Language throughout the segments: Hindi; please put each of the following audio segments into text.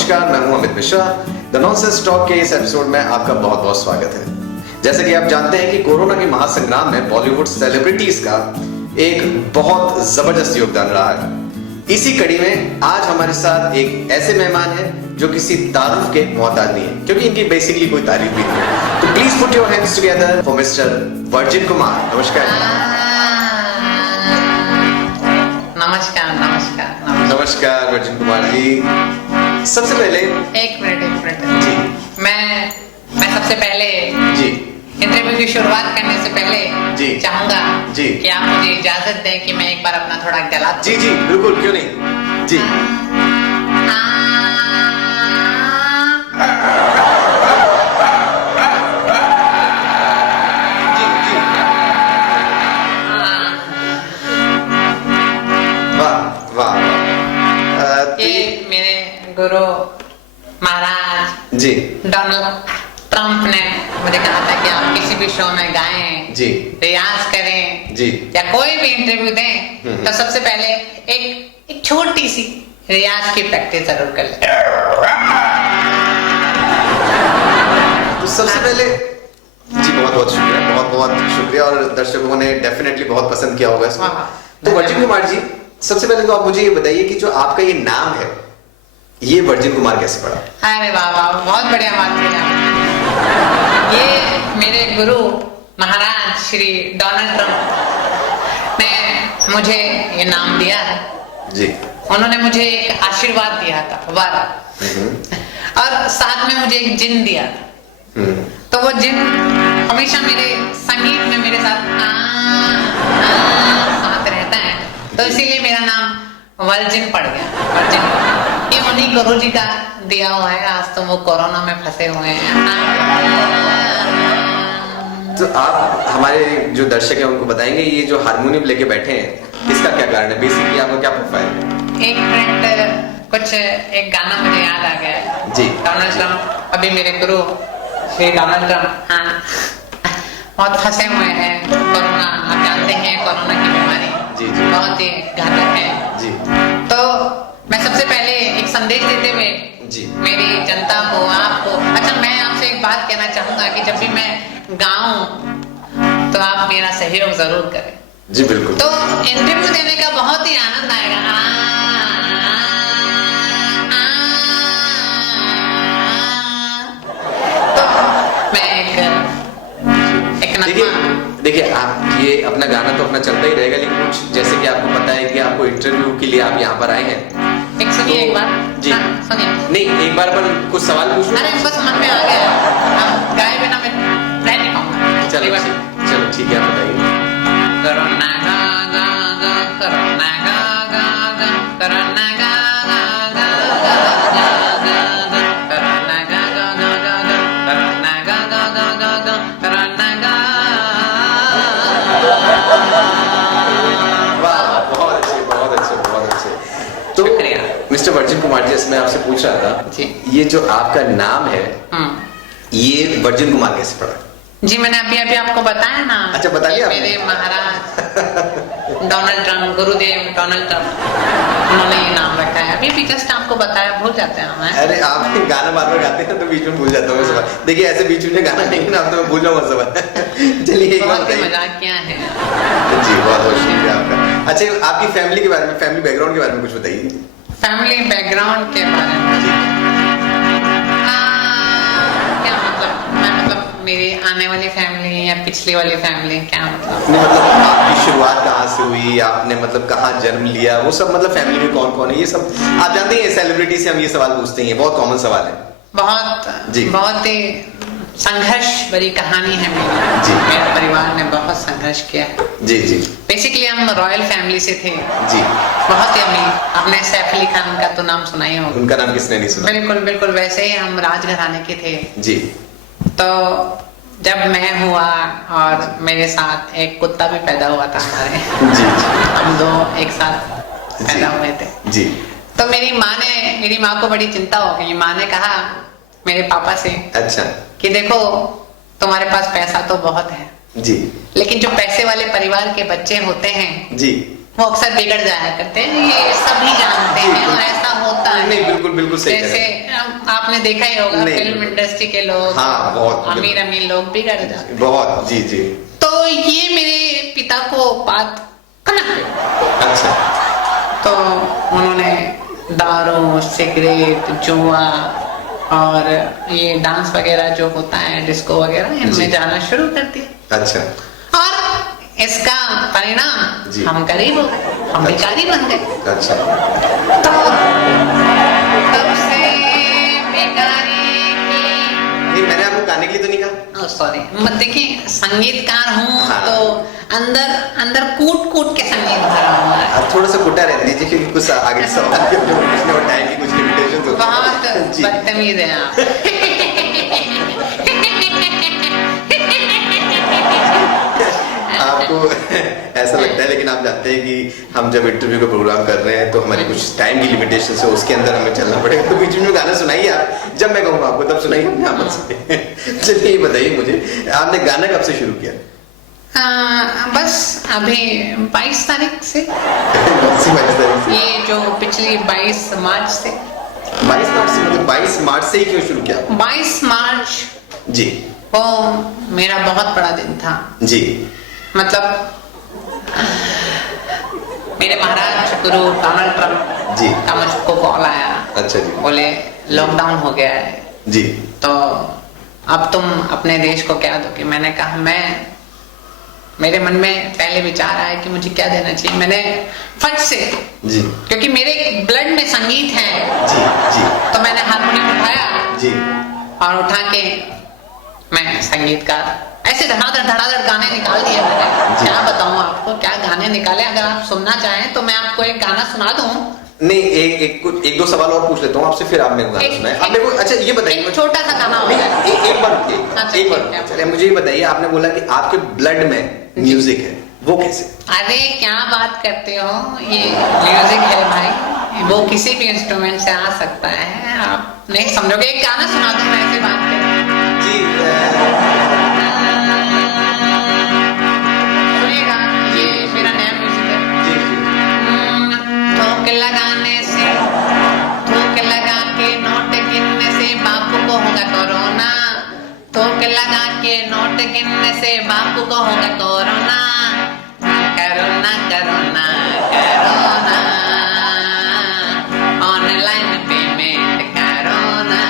नमस्कार, मैं हूं Amit Mishra. The nonsense talk के इस एपिसोड में आपका बहुत बहुत स्वागत है। जैसे कि आप जानते हैं कि कोरोना के महासंग्राम में बॉलीवुड सेलिब्रिटीज का एक बहुत जबरदस्त योगदान रहा है। इसी कड़ी में आज हमारे साथ एक ऐसे मेहमान हैं जो किसी तारीफ के मोहताज नहीं है, क्योंकि इनकी बेसिकली कोई तारीफ भी नहीं है। तो please put your hands together for mister virgin Kumar. नमस्कार। नमस्कार वर्जिन कुमार जी। सबसे पहले एक मिनट जी, मैं सबसे पहले जी इंटरव्यू की शुरुआत करने से पहले जी चाहूंगा जी कि आप मुझे इजाजत दें कि मैं एक बार अपना थोड़ा गला जी जी बिल्कुल, क्यों नहीं जी। ये मेरे गुरु महाराज जी डोनाल्ड ट्रंप ने मुझे कहा था कि आप किसी भी शो में गाएं जी, रियाज करें जी या कोई भी इंटरव्यू दें तो सबसे पहले एक छोटी सी रियाज की प्रैक्टिस जरूर कर लें। तो सबसे पहले जी बहुत बहुत शुक्रिया, बहुत बहुत शुक्रिया, और दर्शकों ने डेफिनेटली बहुत पसंद किया होगा इसको। तो वर्जिन कुमार जी, सबसे पहले तो आप मुझे ये बताइए कि जो आपका ये नाम है, ये वर्जिन कुमार कैसे पड़ा? अरे वाह वाह, बहुत बढ़िया बात की। ये मेरे गुरु महाराज श्री डोनाल्ड ट्रंप ने मुझे ये नाम दिया है जी। उन्होंने मुझे एक आशीर्वाद दिया था, वादा, और साथ में मुझे एक जिन दिया था। तो वो जिन हमेशा मेरे संगीत में मेरे साथ साथ रहता है, तो इसीलिए मेरा नाम वर्जिन पड़ गया। वर्जिन ये उन्हीं गुरु जी का दिया हुआ है। आज तो वो कोरोना में फंसे हुए हैं। तो आप हमारे जो दर्शक हैं उनको बताएंगे, ये जो हारमोनियम लेके बैठे हैं, इसका क्या कारण है? बेसिकली आपका क्या प्रोफाइल है? एक मिनट, कुछ एक गाना मुझे याद आ गया है जी। डोनाल्ड ट्रंप, अभी मेरे गुरु श्री डोनाल्ड ट्रंप बहुत फंसे हुए हैं। कोरोना, आप जानते हैं कोरोना की बीमारी जी जी बहुत ही घातक है जी। तो मैं सबसे पहले एक संदेश देते हुए जी मेरी जनता को, आपको, अच्छा मैं आपसे एक बात कहना चाहूंगा कि जब भी मैं गाऊं तो आप मेरा सहयोग जरूर करें। जी बिल्कुल। तो इंटरव्यू देने का बहुत ही आनंद आएगा। तो मैं देखिए आप ये अपना गाना तो अपना चलता ही रहेगा, लेकिन कुछ जैसे कि आपको पता है कि आपको इंटरव्यू के लिए आप यहाँ पर आए हैं। एक सुनिए, एक बार जी सुनिए। नहीं, एक बार अपन कुछ सवाल पूछ लूं। अरे बस मन में आ गया, आप गाए बिना मैं रह नहीं पाऊंगा। चलो ठीक है, आप बताइए। कोरोना गा गा गा, कोरोना गा गा गा, कोरोना गा गा गा गा गा गा गा, कोरोना गा गा गा गा गा, कोरोना गा गा गा गा गा, कोरोना गा। वाह, बहुत अच्छे बहुत अच्छे बहुत अच्छे। तो मिस्टर वर्जिन कुमार जी, मैं आपसे पूछ रहा था जी, ये जो आपका नाम है, ये वर्जिन कुमार कैसे पड़ा? जी मैंने अभी आपको बताया ना। अच्छा, बताइए। मेरे महाराज डोनाल्ड ट्रंप, गुरुदेव डोनाल्ड ट्रंप, उन्होंने ये नाम रखा है। अभी जस्ट आपको बताया, भूल जाते हैं मैं। अरे आप गाना बार बार गाते हैं तो बीच में भूल जाता हूँ सवाल। देखिए ऐसे बीच में गाना नहीं ना, अब तो मैं भूल जाऊंगा सवाल। चलिए एक बात बताइए। मजाक किया है जी, बहुत बहुत शुक्रिया आपका। अच्छा, आपकी फैमिली के बारे में, फैमिली बैकग्राउंड के बारे में कुछ बताइए। फैमिली बैकग्राउंड के बारे में क्या मतलब मेरी आने वाली फैमिली या पिछली वाली फैमिली, क्या मतलब? नहीं, मतलब आपकी शुरुआत कहाँ से हुई, आपने मतलब कहाँ जन्म लिया, वो सब, मतलब फैमिली में कौन कौन है, ये सब आप जानते हैं। सेलिब्रिटी से हम ये सवाल पूछते हैं, बहुत कॉमन सवाल है। बहुत ही संघर्ष भरी कहानी है मेरी। जी। मेरे परिवार ने बहुत संघर्ष किया। जी जी। बेसिकली हम रॉयल फैमिली से थे जी। बहुत ही अमीर। आपने सैफ अली खान का तो नाम सुना ही होगा। उनका नाम किसने नहीं सुना? बिल्कुल बिल्कुल, वैसे ही हम राजघराने के थे जी। तो जब मैं हुआ और मेरे साथ एक कुत्ता भी पैदा हुआ था हमारे। जी। हम दो एक साथ पैदा हुए थे। जी। तो मेरी माँ को बड़ी चिंता हो गई। माँ ने कहा मेरे पापा से, अच्छा, कि देखो तुम्हारे पास पैसा तो बहुत है जी, लेकिन जो पैसे वाले परिवार के बच्चे होते हैं जी, वो अक्सर बिगड़ जाया करते हैं। ये सभी जानते हैं और ऐसा होता है। नहीं, बिल्कुल बिल्कुल सही कह रहे जैसे आपने देखा ही होगा नहीं, फिल्म इंडस्ट्री के लोग, हाँ, बहुत अमीर अमीर लोग बिगड़ जाते हैं। बहुत, जी जी। तो ये मेरे पिता को बात कनक गई। अच्छा। तो उन्होंने दारू, सिगरेट, जुआ और ये डांस वगैरह जो होता है, डिस्को वगैरह, जी। इनमें जाना शुरू कर दिया। अच्छा। और इसका परिणाम जी। हम गरीब हो गए, हम भिखारी बन गए। अच्छा। तो तब से भिखारी की, नहीं, मैंने आपको गाने के लिए तो नहीं कहा। सॉरी, देखिए संगीतकार हूँ हाँ। तो अंदर अंदर कूट कूट के संगीत भरा हुआ है। आप थोड़ा सा कुटा रह दीजिए क्योंकि कुछ आगे सवाल के अपने पूछने और टाइम की कुछ लिमिटेशंस होती हैं। बहुत जी। बदतमीज है आप। आपको ऐसा लगता है, लेकिन आप जानते हैं कि हम जब इंटरव्यू का प्रोग्राम कर रहे हैं तो हमारी कुछ टाइम की लिमिटेशन है, उसके अंदर हमें चलना पड़ेगा। तो बीच में गाना सुनाइए आप, जब मैं कहूँगा आपको तब सुनाइए अपने आप से। चलिए ये बताइए मुझे, आपने गाना कब से शुरू किया? बस अभी 22 तारीख से, 22 तारीख से? ये जो पिछली 22 मार्च से। 22 मार्च से? मतलब 22 मार्च से ही क्यों शुरू किया? 22 मार्च जी। वो मेरा बहुत बड़ा दिन था। जी। मतलब मेरे महाराज गुरु डोनाल्ड ट्रम्प जी। का मुझको कॉल आया। अच्छा जी। बोले लॉकडाउन हो गया है, जी। तो अब तुम अपने देश को क्या दोगे? मैंने कहा मेरे मन में पहले विचार आया कि मुझे क्या देना चाहिए। मैंने फट से, जी। क्योंकि मेरे ब्लड में संगीत है, जी। जी। तो मैंने हारमोनियम उठाया जी। और उठा के मैं संगीतकार ऐसे धड़ाधड़ गाने निकाल दिए मैंने। जी। क्या बताऊं आपको, क्या गाने निकाले। अगर आप सुनना चाहें तो मैं आपको एक गाना सुना दूं। नहीं, एक दो सवाल और पूछ लेता हूँ आपसे, फिर आप मेरे को गाना सुनाएं। आप मेरे को, अच्छा ये बताइए, एक छोटा सा गाना होगा। एक बार रुकिए, अच्छा, एक बार ठीक है। चलिए मुझे ये बताइए, आपने बोला कि आपके ब्लड में म्यूजिक है, वो कैसे? अरे क्या बात करते हो, ये म्यूजिक है भाई, वो किसी भी इंस्ट्रूमेंट से आ सकता है। आप नहीं समझोगे, एक गाना सुना दूं मैं ऐसे बात कर। जी। सुनिएगा, ये मेरा नया म्यूजिक है। जी। थूक लगाने से, थूक लगा के नोट गिनने से बापू को होगा कोरोना। थूक लगा के नोट गिनने से बापू को होगा corona. Corona corona corona, online payment corona.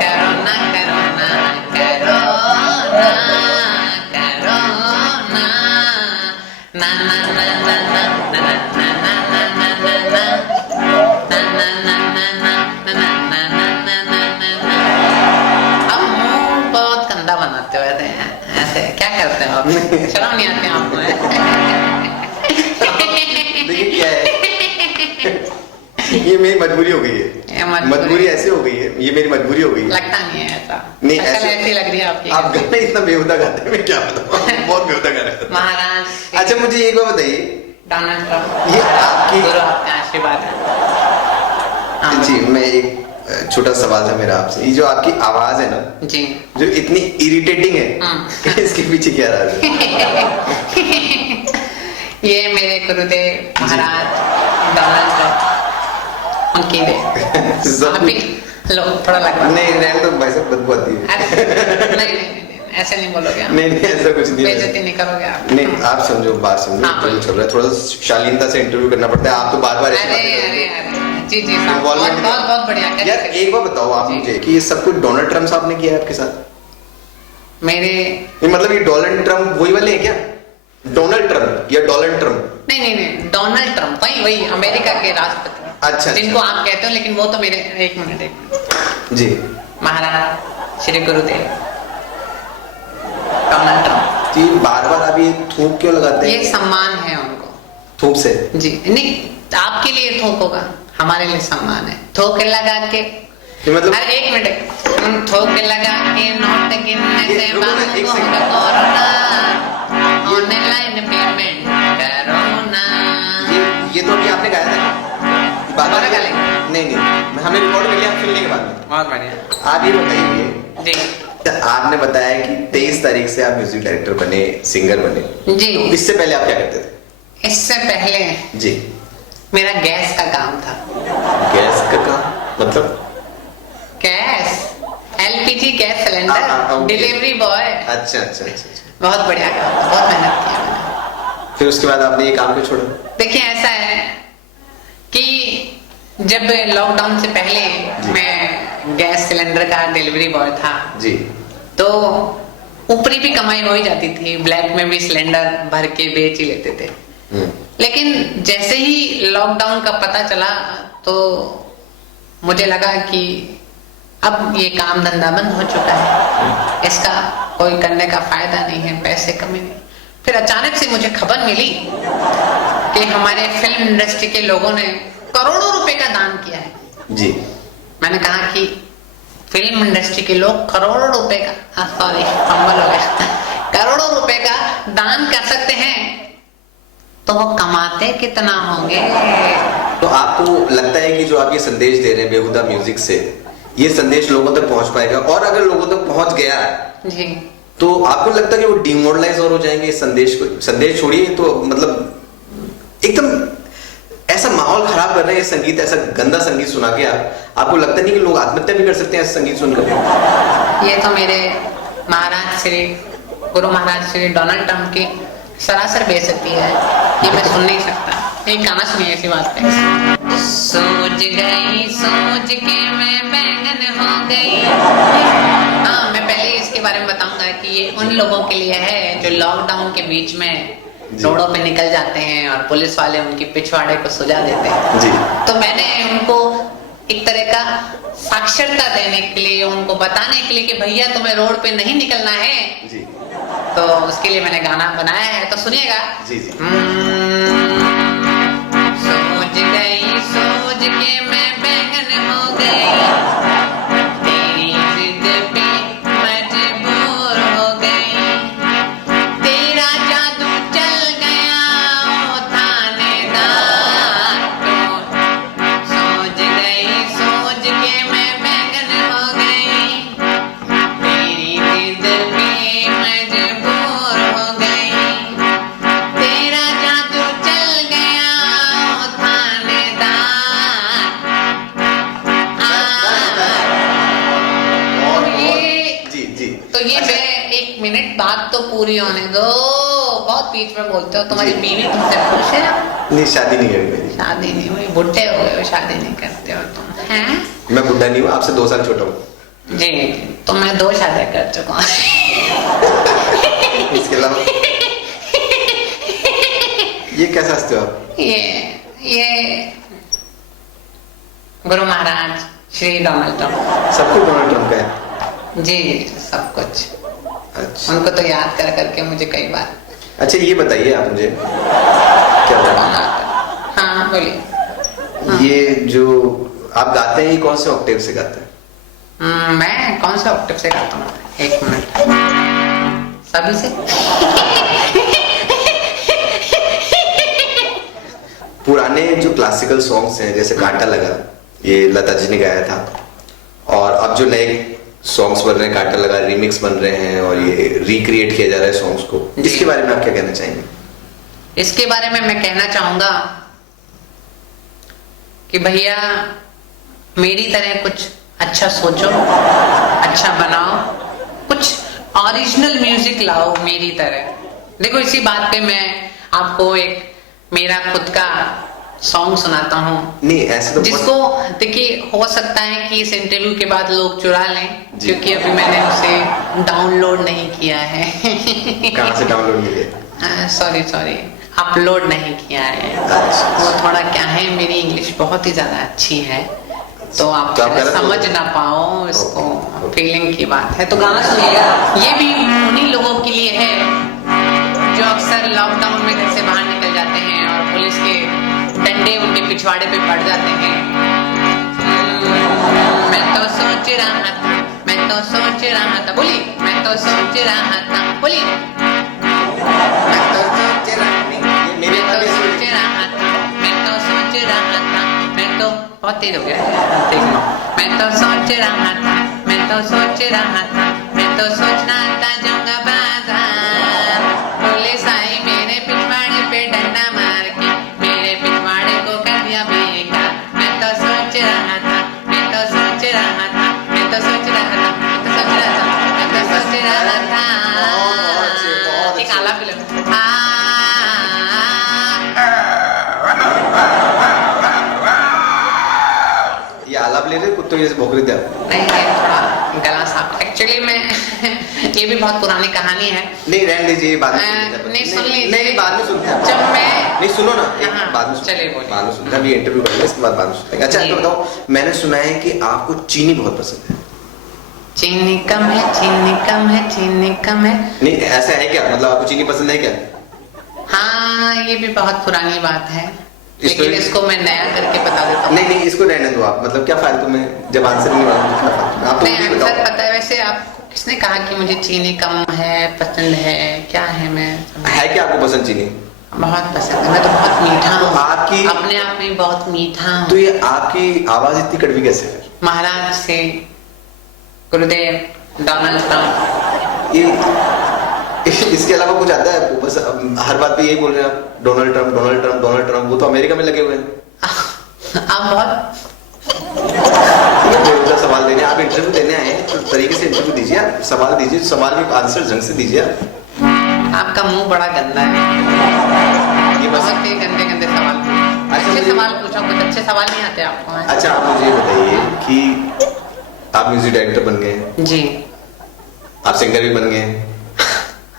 Corona corona corona corona, ना ना ना ना ना ना ना ना ना ना ना ना, ना ना ना ना ना ना ना ना ना ना ना। अब मुंह बहुत गंदा बनाते हुए थे ऐसे, क्या करते हो आप? शर्म नहीं आती आपको? देखिए क्या है, ये मेरी मजबूरी हो गई है। मजबूरी ऐसे हो गई है, ये मेरी मजबूरी हो गई है। लगता नहीं है ऐसा, नहीं, शक्ल ऐसे- ऐसी लग रही है आपकी। आप गाने इतना बेहुदा गाते हैं, मैं क्या बताऊं, बहुत बेहुदा गा रहे हैं। महाराज अच्छा मुझे एक बार बताइए, डोनाल्ड ट्रम्प, ये आपकी, गुरु आपका आशीर्वाद है। हाँ, जी, मैं एक छोटा सवाल था मेरा आपसे, ये जो आपकी आवाज है ना, जी, जो इतनी इरिटेटिंग है, इसके पीछे क्या राज है? ये मेरे गुरुदेव महाराज डोनाल्ड ट्रम्प, उनकी दे। आप ही लो, थोड़ा लग रहा है। नहीं रहने तो भाई साहब, बदबू आती है। अरे, नहीं, ऐसे नहीं बोलोगे आप। नहीं ऐसा कुछ नहीं है। बेइज्जती नहीं करोगे आप। नहीं, आप समझो, बात समझो, हाँ, इंटरव्यू चल रहा है, थोड़ा सा शालीनता से इंटरव्यू करना पड़ता है। आप तो बार बार अरे अरे अरे, जी जी साहब, बहुत Involvement- बहुत बहुत बढ़िया। यार करिए। एक बार बताओ आप जी। मुझे कि ये सब कुछ डोनाल्ड ट्रम्प साहब ने किया है आपके साथ? मेरे ये मतलब ये डोनाल्ड ट्रम्प वही वाले हैं क्या? डोनाल्ड ट्रम्प या डोनाल्ड ट्रम्प? नहीं, डोनाल्ड ट्रम्प, वही वही अमेरिका के राष्ट्रपति, अच्छा, जिनको आप कहते हो, लेकिन वो तो मेरे, एक मिनट, जी। महाराज श्री गुरुदेव डोनाल्ड ट्रम्प, तो ये बार बार आप ये थूक क्यों लगाते हैं? ये सम्मान है उनको। थूक से? जी नहीं, आपके लिए थोक होगा, हमारे लिए सम्मान है। थोक लगा के, ये मतलब अरे एक मिनट, थोक लगा के नोट गिनने ये से रुको ना, बापू एक को सेकंड। होगा कोरोना। Online payment corona. ये तो अभी आपने गाया था, बात दोबारा गा लेंगे? नहीं, हमने रिकॉर्ड कर लिया, आप सुनने के बाद। बहुत बढ़िया। आप ये बताइए, जी तो आपने बताया कि 23 तारीख से आप म्यूजिक डायरेक्टर बने, सिंगर बने, जी। तो इससे पहले आप क्या करते थे? इससे पहले जी। मेरा गैस का काम था। गैस का काम मतलब? Gas, LPG gas cylinder, okay. Delivery boy. अच्छा अच्छा अच्छा अच्छा। बहुत बढ़िया काम, बहुत मेहनत किया मैंने। फिर उसके बाद आपने ये काम क्यों छोड़ा? देखिए ऐसा है कि जब लॉकडाउन से पहले मैं गैस सिलेंडर का डिलीवरी बॉय था जी, तो ऊपरी भी कमाई हो ही जाती थी, ब्लैक में भी सिलेंडर भर के बेच ही लेते थे। लेकिन जैसे ही लॉकडाउन का पता चला तो मुझे लगा कि अब ये काम धंधा बंद हो चुका है, इसका कोई करने का फायदा नहीं है, पैसे कमी नहीं। फिर अचानक से मुझे खबर मिली कि हमारे फिल्म इंडस्ट्री के लोगों ने करोड़ों रुपए का दान किया है। जी। मैंने कहा कि फिल्म इंडस्ट्री के लोग करोड़ों रुपए का, सॉरी फंबल हो गया, करोड़ों रुपए का दान कर सकते हैं तो वो कमाते कितना होंगे। तो आपको लगता है कि जो आप ये संदेश दे रहे हैं बेहुदा म्यूजिक से, ये संदेश लोगों तक पहुंच पाएगा? और अगर लोगों तक पहुंच गया जी, तो आपको लगता है कि वो डिमोरलाइज और हो जाएंगे इस संदेश को? संदेश छोड़िए, तो मतलब एकदम ऐसा माहौल खराब कर रहे हैं संगीत, ऐसा गंदा संगीत सुना के आपको लगता नहीं कि लोग आत्महत्या भी कर सकते हैं ऐसा संगीत सुनकर? ये तो मेरे महाराज श्री गुरु महाराज श्री डोनाल्ड ट्रंप की सरासर बेइज्जती है, ये मैं सुन नहीं सकता। एक गाना सुनिए ऐसी बात पे। सोच के मैं बैंगन हो गई। हाँ, मैं पहले इसके बारे में बताऊंगा कि ये उन लोगों के लिए है जो लॉकडाउन के बीच में रोडों पे निकल जाते हैं और पुलिस वाले उनकी पिछवाड़े को सुझा देते हैं जी। तो मैंने उनको एक तरह का साक्षरता देने के लिए, उनको बताने के लिए कि भैया तुम्हें रोड पे नहीं निकलना है जी। तो उसके लिए मैंने गाना बनाया है, तो सुनिएगा। जी जी। सोच के मैं बैंगन हो गई, तेरी जिद पे मजबूर हो गई, तेरा जादू चल गया ओ थानेदार। सोच के मैं बैंगन हो गई, तेरी जिद पे मजबूर हो गई, तेरा जादू चल गया ओ थानेदार। जी जी। तो ये मैं एक मिनट बात तो पूरी होने दो, बहुत बीच में बोलते हो। तुम्हारी बीवी तुमसे खुश है? नहीं, शादी नहीं है मेरी। शादी नहीं हुई, बुढ़े हो गए हो, शादी नहीं करते हो तुम, हैं? मैं बुढ़ा नहीं हूँ, आपसे 2 साल छोटा हूँ। जी, तो मैं 2 शादियां कर चुका हूँ। इसके अलावा ये कैसे हंसते हो आप? ये गुरु महाराज श्री डोनाल्ड ट्रंप। सबको डोनाल्ड ट्रंप का है? जी, सब कुछ। अच्छा उनको तो याद कर करके मुझे कई बार। अच्छा, ये बताइए आप मुझे क्या बताना? हाँ बोलिए। ये जो आप गाते हैं ये कौन से ऑक्टेव से गाते हैं? मैं कौन सा ऑक्टेव से गाता हूँ? एक मिनट, सभी से। पुराने जो क्लासिकल सॉन्ग्स हैं जैसे कांटा लगा, ये लता जी ने गाया था, और अब जो नए सॉन्ग्स बन रहे हैं कांटा लगा रिमिक्स बन रहे हैं और ये रिक्रिएट किया जा रहा है सॉन्ग्स को, इसके बारे में आप क्या कहना चाहेंगे? इसके बारे में मैं कहना चाहूंगा कि भैया मेरी तरह कुछ अच्छा सोचो, अच्छा बनाओ, कुछ ओरिजिनल म्यूजिक लाओ मेरी तरह। देखो इसी बात पे मैं आपको एक मेरा खुद का सॉन्ग सुनाता हूँ। नहीं ऐसे तो जिसको देखिए हो सकता है कि इस इंटरव्यू के बाद लोग चुरा लें, क्योंकि अभी मैंने उसे डाउनलोड नहीं किया है। कहाँ से डाउनलोड किया? सॉरी अपलोड नहीं किया है। वो थोड़ा क्या है, मेरी इंग्लिश बहुत ही ज्यादा अच्छी है तो आप समझ ना पाओ इसको, फीलिंग की बात है। तो गाना सुनिएगा। ये भी उन्हीं लोगों के लिए है जो अक्सर लॉकडाउन में घर से बाहर निकल जाते हैं और पुलिस के डंडे उनके पिछवाड़े पे पड़ जाते हैं। मैं तो सोच रहा था, मैं तो सोच रहा था, बोली मैं तो सोच रहा था, बोली मैं तो सोच रहा था, मैं तो सोच रहा था, मैं तो सोच रहा था, मैं तो बहुत तेज हो गया। मैं तो सोच रहा था, मैं तो सोच रहा था, मैं तो सोचना था जाऊंगा बाजार, पुलिस आई मेरे पिछवाड़े पे डंडा मार के मेरे पिछवाड़े को कर कुत्तों जैसे भौंक रहे थे आप? नहीं, ये थोड़ा गला साफ। एक्चुअली मैं ये भी बहुत पुरानी कहानी है। नहीं रहने दीजिए, बाद में नहीं, सुन लीजिए। नहीं बाद में सुनते हैं। जब मैं नहीं सुनो ना, हाँ, बाद में चलिए बोलिए। बाद में सुनते हैं। अभी इंटरव्यू करेंगे, इसके बाद में सुनते हैं। अच्छा जी। तो बताओ, मैंने सुना है कि आपको चीनी बहुत पसंद है। चीनी कम है, चीनी कम है, चीनी कम है। नहीं ऐसा है क्या, मतलब आपको चीनी पसंद है क्या? हाँ, ये भी बहुत पुरानी बात है, इसको- लेकिन इसको मैं नया करके बता देता हूँ। नहीं इसको रहने दो आप, मतलब क्या फालतू में जब आंसर नहीं मालूम क्या फालतू में आप तो नहीं, मुझे आंसर बताओ। पता है। वैसे आपको किसने कहा कि मुझे चीनी कम है, पसंद है, क्या है? मैं है क्या आपको पसंद चीनी? बहुत पसंद है। मैं तो बहुत मीठा हूँ, आपकी अपने आप में बहुत मीठा तो हूँ। ये आपकी आवाज इतनी कड़वी कैसे है? महाराज से गुरुदेव, डोनाल्ड ट्रम्प। ये इसके अलावा कुछ आता है आपको? बस हर बात पे यही बोल रहे हैं आप, Donald Trump Donald Trump Donald Trump. वो तो अमेरिका में लगे हुए हैं। आप बहुत बेहुदा सवाल देने, आप इंटरव्यू देने आए हैं तो तरीके से इंटरव्यू दीजिए, आप सवाल दीजिए, सवाल के आंसर ढंग से दीजिए। आपका मुंह बड़ा गंदा है, ये बस बहुत ही गंदे गंदे सवाल। अच्छे मुझे- सवाल पूछो, कुछ अच्छे सवाल नहीं आते आपको? हैं? अच्छा आप मुझे ये बताइए कि आप म्यूजिक डायरेक्टर बन गए हैं, जी। आप सिंगर भी बन गए हैं।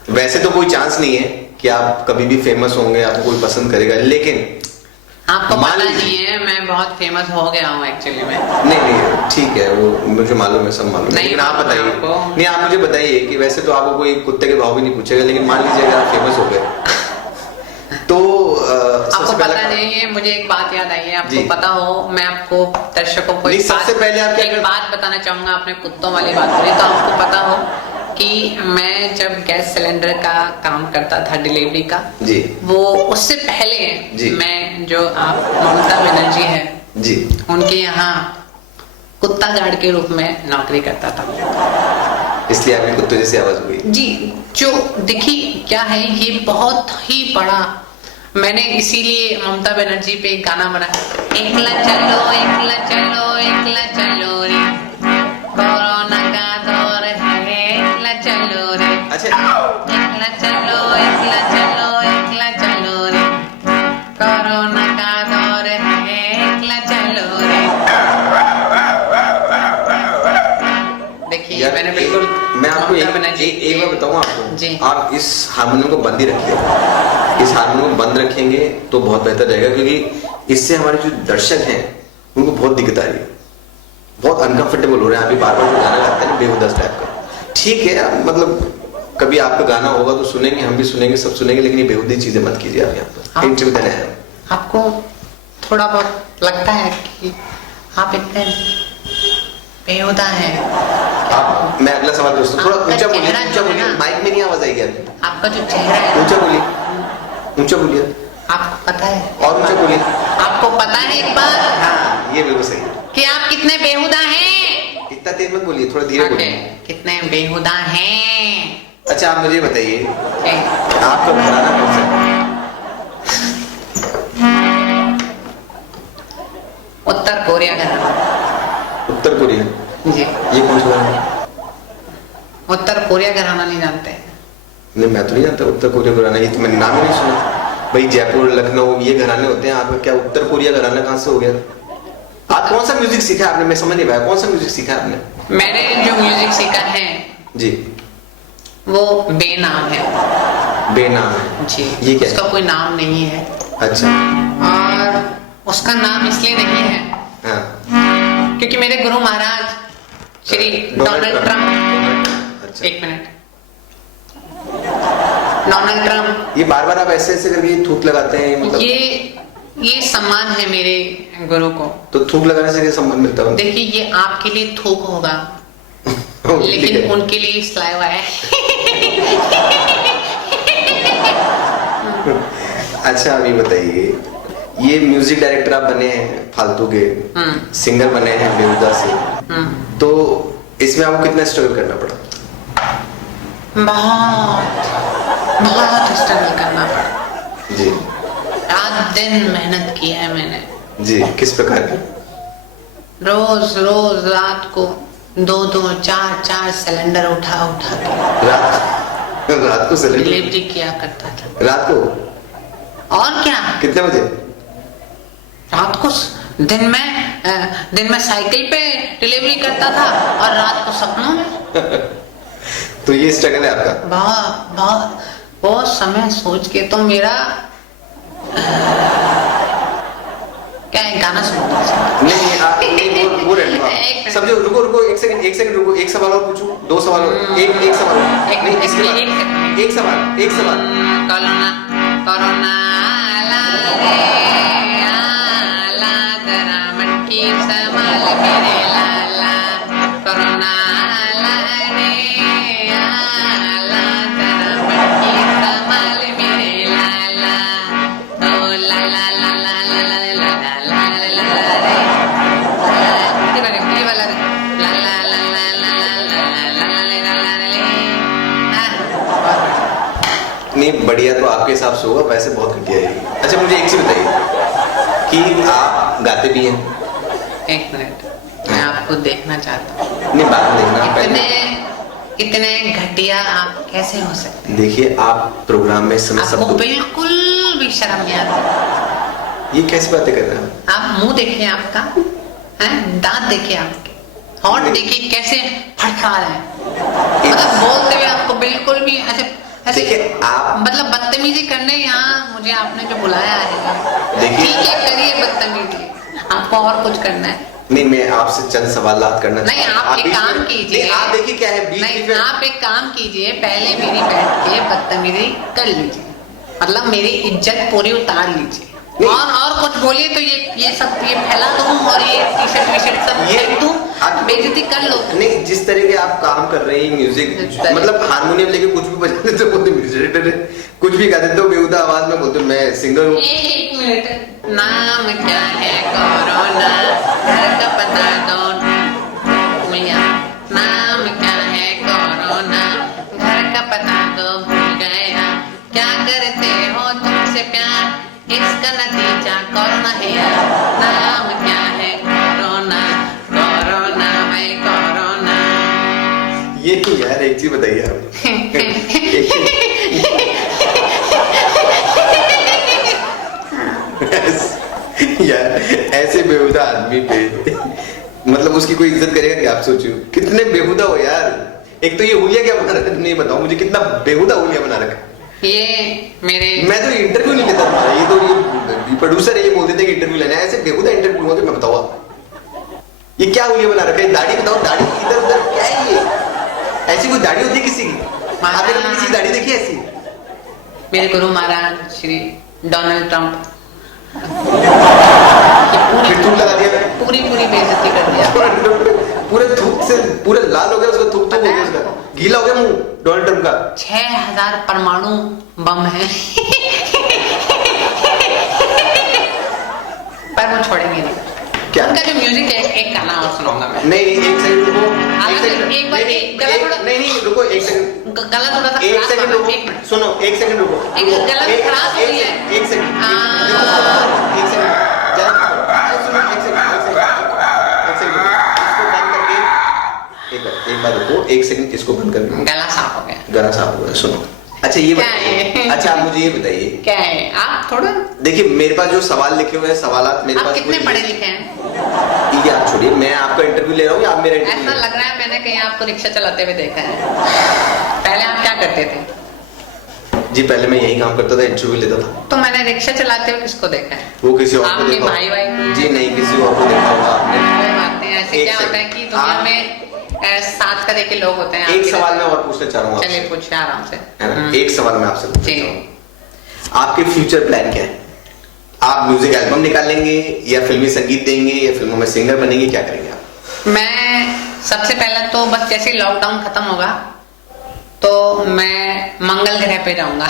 वैसे तो कोई चांस नहीं है कि आप कभी भी फेमस होंगे, आपको कोई पसंद करेगा, लेकिन आपको मान पता लीजिए- नहीं है, मैं बहुत फेमस हो गया हूँ एक्चुअली में। नहीं ठीक है, वो मुझे मालूम है, सब मालूम है, नहीं लेकिन आप मालूम है बताइए। आपको? नहीं आप मुझे बताइए कि वैसे तो आपको कोई कुत्ते के भाव भी नहीं पूछेगा, लेकिन मान लीजिए अगर आप फेमस हो गए तो आपको सबसे पता पहला नहीं है, मुझे एक बात याद आई है। आपको जी। पता हो, मैं आपको दर्शकों को नहीं, सबसे पहले आप क्या एक कर- बात बताना चाहूंगा। आपने कुत्तों वाली बात करी तो आपको पता हो कि मैं जब गैस सिलेंडर का काम करता था, डिलीवरी का, जी वो उससे पहले जी। मैं जो आप ममता बनर्जी है जी उनके यहाँ कुत्ता गार्ड के रूप में नौकरी करता था। इसलिए आपकी कुत्ते जैसी आवाज हुई। जी, जो देखिए क्या है, ये बहुत ही बड़ा, मैंने इसीलिए ममता बनर्जी पे एक गाना बनाया, एकला चलो एकला चलो एकला चलो रे, कोरोना का दौर है, एकला चलो रे, अच्छा एकला चलो एकला चलो एकला चलो रे, कोरोना का दौर है, एकला चलो रे। देखिए यार, मैंने बिल्कुल मैं आपको ममता एक बनर्जी एक बार बताऊं आपको, जी। आप इस हारमोनियम को बंद ही रखिए। इस हारमोनियम को बंद रखेंगे तो बहुत बेहतर रहेगा, क्योंकि इससे हमारे जो दर्शक हैं उनको बहुत दिक्कत आ रही है, बहुत अनकंफर्टेबल हो रहे हैं। अभी बार बार जो गाना गाते हैं बेहुदा टाइप का, ठीक है आप मतलब कभी आपका गाना होगा तो सुनेंगे, हम भी सुनेंगे, सब सुनेंगे, लेकिन ये बेहुदी चीजें मत कीजिए आप यहाँ पर इंटरव्यू देने आए। आपको थोड़ा बहुत लगता है कि आप इतने बेहुदा हैं? आप मैं अगला सवाल दोस्तों, थोड़ा आपका ऊंचा बोलिए, चेहरा ऊंचा जो है बोलिए, ना- माइक में नहीं आवाज आएगी आपकी, आपका जो चेहरा है, ऊंचा बोलिए, ऊंचा बोलिए आपको पता है, और ऊंचा बोलिए। आपको पता है एक बात हाँ ये बिल्कुल सही है। कि आप कितने बेहुदा हैं? इतना तेज मत बोलिए, थोड़ा धीरे ओके, बोलिए। कितने बेहुदा हैं? अच्छा आप मुझे बताइए, जी। आपका घराना कौन सा है? उत्तर कोरिया का नाम। उत्तर कोरिया। जी। ये कौन सा घराना है? उत्तर कोरिया का घराना नहीं जानते? नहीं मैं तो नहीं जानता उत्तर कोरिया घराना, ये तो मैंने नाम ही नहीं सुना। भाई जयपुर लखनऊ ये घराने होते हैं, आपका क्या उत्तर कोरिया घराना कहाँ से हो गया? आप कौन सा म्यूजिक सीखा आपने? मैं समझ नहीं पाया, कौन सा म्यूजिक सीखा आपने? मैंने जो म्यूजिक सीखा है जी वो बेनाम है। बेनाम है। जी। ये क्या उसका कोई नाम नहीं है, अच्छा और उसका नाम इसलिए नहीं है हाँ क्योंकि मेरे गुरु महाराज श्री डोनाल्ड ट्रम्प, अच्छा एक मिनट, डोनाल्ड ट्रम्प, ये बार बार आप ऐसे ऐसे करके थूक लगाते हैं मतलब ये सम्मान है मेरे गुरु को। तो थूक लगाने से क्या सम्मान मिलता है? देखिए ये आपके लिए थूक होगा, लेकिन उनके लिए सलाइवा है। अच्छा अभी बताइए, ये म्यूजिक डायरेक्टर आप बने हैं फालतू के, सिंगर बने हैं बेहुदा से, तो इसमें आपको कितना स्ट्रगल करना पड़ा? बहुत स्ट्रगल करना पड़ा जी रात दिन मेहनत की है मैंने। जी किस प्रकार की? रोज रोज रात को 2-2 4-4 सिलेंडर उठा के रात को सिलेंडर डिलीवरी किया करता था। रात को और क्या, कितने बजे? रात को दिन में दिन में साइकिल पे डिलीवरी करता था और रात को सपनों में। तो ये स्ट्रगल है आपका। बहुत बहुत वो समय सोच के तो मेरा क्या है, गाना सुनता है। नहीं वो रहने समझो। रुको एक सेकंड रुको। एक सवाल और पूछूं, 2 सवाल और एक सवाल नहीं, इसके बाद एक सवाल कोरोना आला जरा मटकी संभाल मेरे लाला, कोरोना आला जरा मटकी संभाल मेरे लाला, ओ लाला लाला लाला लाला लाला लाला ये वाला लाला लाला लाला लाला लाला। नहीं, बढ़िया तो आपके हिसाब से होगा, वैसे बहुत घटिया है। अच्छा मुझे एक चीज बताइए कि आप गाते भी हैं। एक मिनट, मैं आपको देखना चाहता हूँ। नहीं, बात देखना इतने घटिया आप कैसे हो सकते हैं? देखिए, आप प्रोग्राम में समय आपको सब बिल्कुल भी शर्म नहीं आती। ये कैसी बातें कर रहे हैं आप मुंह देखिए आपका, हैं? दांत देखिए आपके, होंठ देखिए कैसे फड़फड़ा रहे हैं। मतलब बोलते हुए आपको बिल्कुल भी ऐसे देखिए आप मतलब बदतमीजी करने यहाँ मुझे आपने जो बुलाया है, देखिए ठीक है करिए बदतमीजी, आपको और कुछ करना है? नहीं, मैं आपसे चंद सवालात करना नहीं, आप एक काम कीजिए। आप देखिए क्या है बीच नहीं, में आप एक काम कीजिए, पहले मेरी बैठ के बदतमीजी कर लीजिए, मतलब मेरी इज्जत पूरी उतार लीजिए, और कुछ बोलिए तो ये सब ये फैला दूं और ये टी-शर्ट वी-शर्ट सब फेंक दूं, बेइज्जती कर लो। नहीं, जिस तरह के आप काम कर रहे हैं, म्यूजिक मतलब हारमोनियम लेके कुछ भी बजाते तो बोलते म्यूजिक, कुछ भी गा देते हो बेहुदा आवाज में, बोलते मैं सिंगर हूँ। एक मिनट, नाम क्या है कोरोना, घर का पता दो भूलिया, नाम क्या है कोरोना, घर का पता दो भूल गया, क्या करते हो तुमसे प्यार, इसका नतीजा कोरोना है यार, नाम क्या है कोरोना, कोरोना है कोरोना। ये तो यार एक चीज बताइए आप। यार ऐसे बेहुदा आदमी पे मतलब उसकी कोई इज्जत करेगा क्या? आप सोचिए कितने बेहुदा हो यार। एक तो ये हुलिया क्या बना रखा, नहीं बताओ मुझे कितना बेहुदा हुलिया बना रखा। ये मेरे मैं तो इंटरव्यू नहीं लेता तुम्हारा, ये तो ये प्रोड्यूसर है, ये बोलते थे कि इंटरव्यू लेना है, ऐसे बेहुदा इंटरव्यू होते मैं बताओ ये क्या हुलिया बना रखा है? दाढ़ी बताओ, दाढ़ी इधर उधर क्या है ये? ऐसी कोई दाढ़ी होती है किसी की? आपने कभी किसी की दाढ़ी देखी ऐसी? मेरे गुरु महाराज श्री डोनाल्ड ट्रंप फिर थूक लगा दिया, पूरी बेइज्जती कर दिया, पूरे थूक से पूरे लाल हो गया, उसका थूक हो गया, उसका गीला हो गया मुंह डोनाल्ड ट्रंप का। 6000 परमाणु बम है पर वो छोड़ेंगे नहीं। क्या? उनका जो म्यूजिक है, एक गाना और सुनाऊंगा मैं। नहीं, एक सेकंड रुको, एक बार नहीं रुको, एक सेकंड, गला थोड़ा सा एक सेकंड रुको, सुनो एक सेकंड रुको, गला खराब हो गया है। एक सेकंड सुनो, एक बार रुको, एक सेकंड इसको बंद करके, गला साफ हो गया, गला साफ हो गया। सुनो, अच्छा ये बताइए, अच्छा आप मुझे ये बताइए क्या है, आप थोड़ा देखिए मेरे पास जो सवाल लिखे हुए हैं, सवालात मेरे आप पास कितने पढ़े लिखे हैं? ये आप छोड़िए, मैं आपका इंटरव्यू ले रहा हूँ या आप मेरा ऐसा इंटरव्यू? लग रहा है मैंने कहीं आपको रिक्शा चलाते हुए देखा है। पहले आप क्या करते थे? जी पहले मैं यही काम करता था, इंटरव्यू लेता था। तो मैंने रिक्शा चलाते हुए किसको देखा है? वो किसी और को आपके देखा भाई भाई? जी नहीं, किसी और को देखा होगा आपने। कोई बात नहीं, ऐसे एक क्या होता है कि दुनिया में 7 तरह के लोग होते हैं। एक सवाल मैं और पूछना चाह रहा हूँ चलिए पूछिए आराम से। है ना, एक सवाल मैं आपसे पूछना जी। चाह रहा हूँ, आपके फ्यूचर प्लान क्या है? आप म्यूजिक एल्बम निकालेंगे या फिल्मी संगीत देंगे या फिल्मों में सिंगर बनेंगे, क्या करेंगे आप? मैं सबसे पहले तो बस जैसे लॉकडाउन खत्म होगा तो मैं मंगल ग्रह पे जाऊंगा।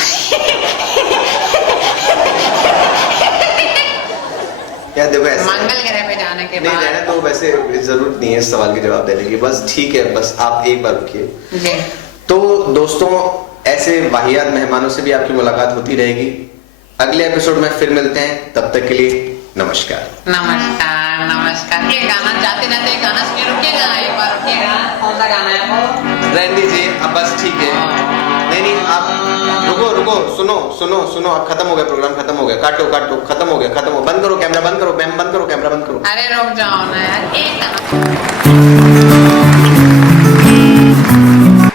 यार देखो ऐसा मंगल ग्रह पे जाने के नहीं बाद रहना तो वैसे जरूरत नहीं है इस सवाल के जवाब देने की, बस ठीक है, बस आप एक बार रुकिए। जी। तो दोस्तों ऐसे वाहियात मेहमानों से भी आपकी मुलाकात होती रहेगी। अगले एपिसोड में फिर मिलते हैं, तब तक के लिए नमस्कार। नमस्कार नमस्कार। ये गाना जाते जाते गाना सुनिए, रुकिएगा एक बार, रुकिएगा। कौन सा गाना है वो? रहने दीजिए अब, बस ठीक है। नहीं आप रुको रुको, सुनो सुनो सुनो, अब खत्म हो गया प्रोग्राम, खत्म हो गया, काटो काटो, खत्म हो गया, खत्म हो, बंद करो कैमरा, बंद करो मैम, बंद करो कैमरा, बंद करो। अरे रुक जाओ ना यार, एक